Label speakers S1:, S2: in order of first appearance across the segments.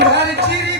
S1: Gratitude.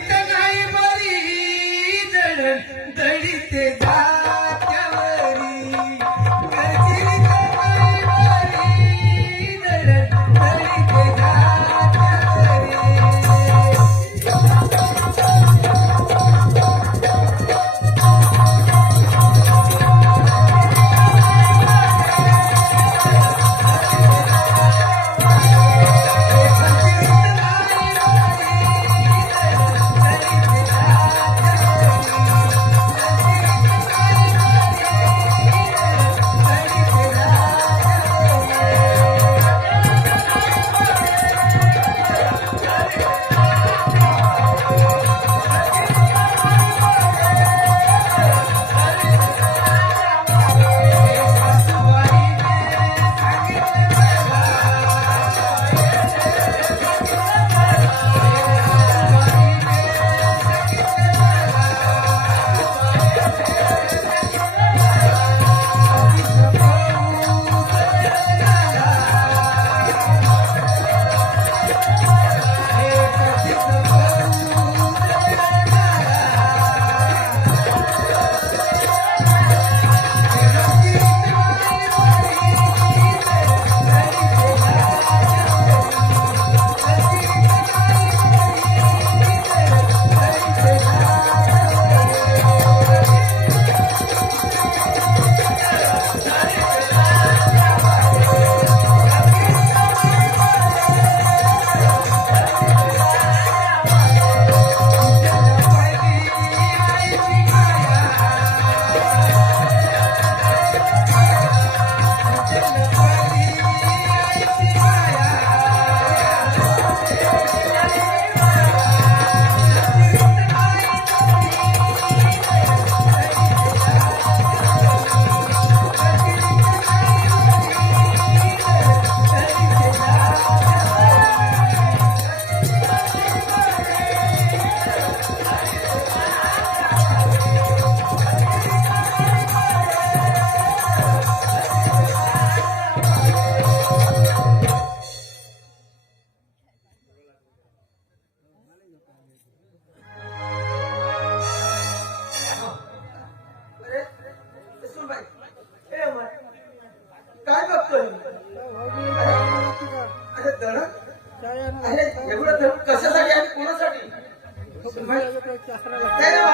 S1: Música వచ్చేస్తారా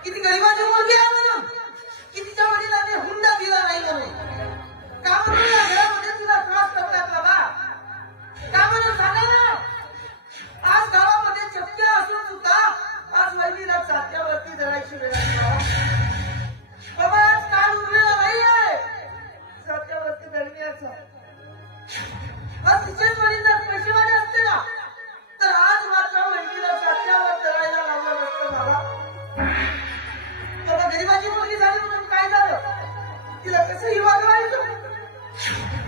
S1: kita tinggal lima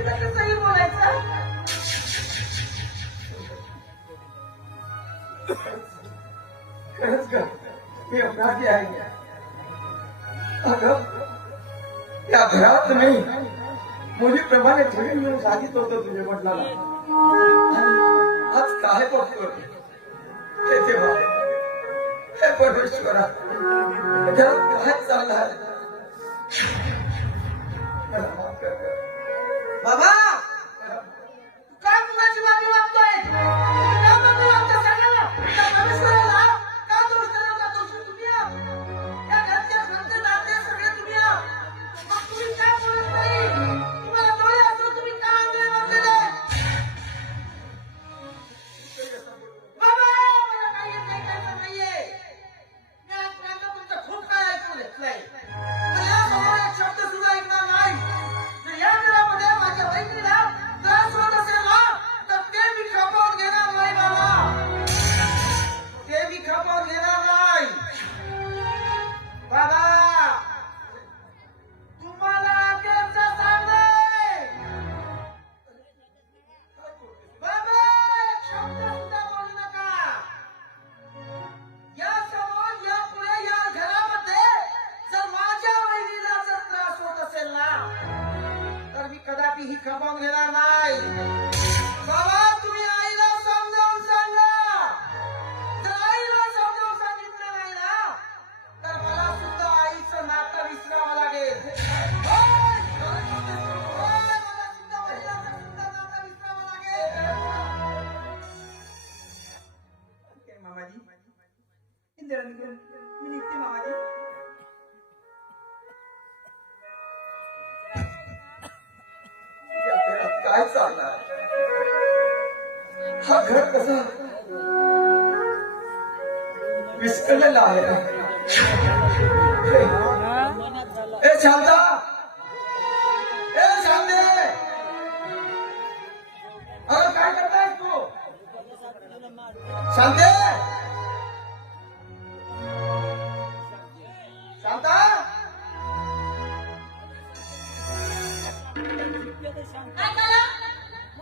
S1: तिला कसंही बोलायचं? मुलीप्रमाणे थोडी मिळून साधित होत तुझ्या वडिलाला. आज काय बघतो हे तेव्हा हे परमेश्वरा. घरात काय
S2: चाललं आहे बाबा! काय मुलाची बाबी আমি শিক্ষা পাবো নাই। বাবা! राहायचा हा
S1: घर कसा? विस्कळलेला आहे. ए शांता! ए शांते! काय करताय तू? शांते! शांता!
S2: शांता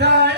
S2: die.